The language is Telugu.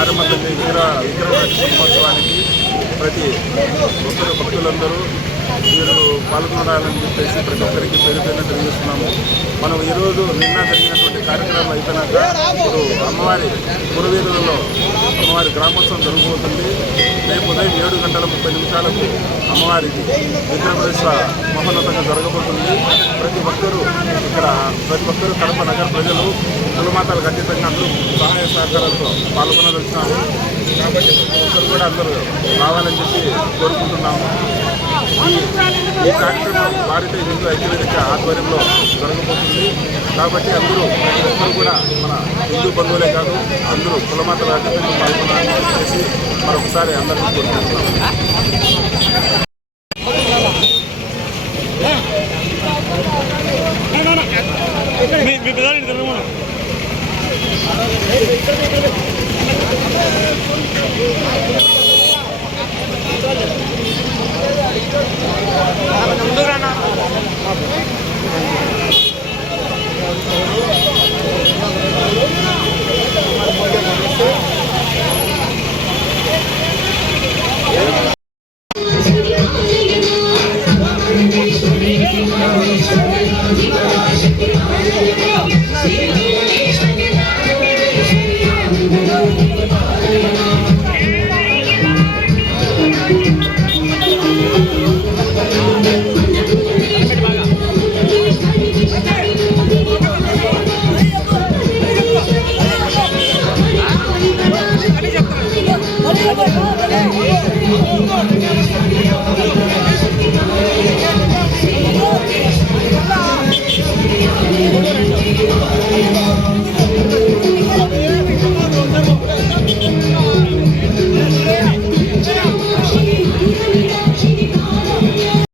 మారమ్మ తల్లి విగ్రహ మహోత్సవానికి ప్రతి ఒక్కరు భక్తులందరూ మీరు పాల్గొనాలని చెప్పేసి ప్రతి ఒక్కరికి పేరు తెలియజేస్తున్నాము. మనం ఈరోజు నిన్న జరిగినటువంటి కార్యక్రమాలు అయిపోయినాక ఇప్పుడు అమ్మవారి పురవీధులలో అమ్మవారి గ్రామోత్సవం జరగబోతుంది. రేపు ఉదయం 7:30 అమ్మవారికి విగ్రహ ప్రతిష్ఠ మహోన్నతంగా జరగబోతుంది. ప్రతి ఒక్కరూ కడప నగర ప్రజలు కులమాతాలకు అతీతంగా అందరూ సహాయ సహకారాలతో పాల్గొనదలిచినాము. కాబట్టి ఒక్కరు కూడా అందరూ రావాలని చెప్పి కోరుకుంటున్నాము. ఈ కార్యక్రమం భారతీయ హిందూ ఐక్యవేదిక ఆధ్వర్యంలో జరగబోతుంది. కాబట్టి అందరూ ప్రతి ఒక్కరు కూడా మన హిందూ బంధువులే కాదు అందరూ కులమాతల అతీతంగా పాల్గొనాలని చెప్పేసి మరొకసారి అందరికీ కోరుకుంటున్నాము. Thank you.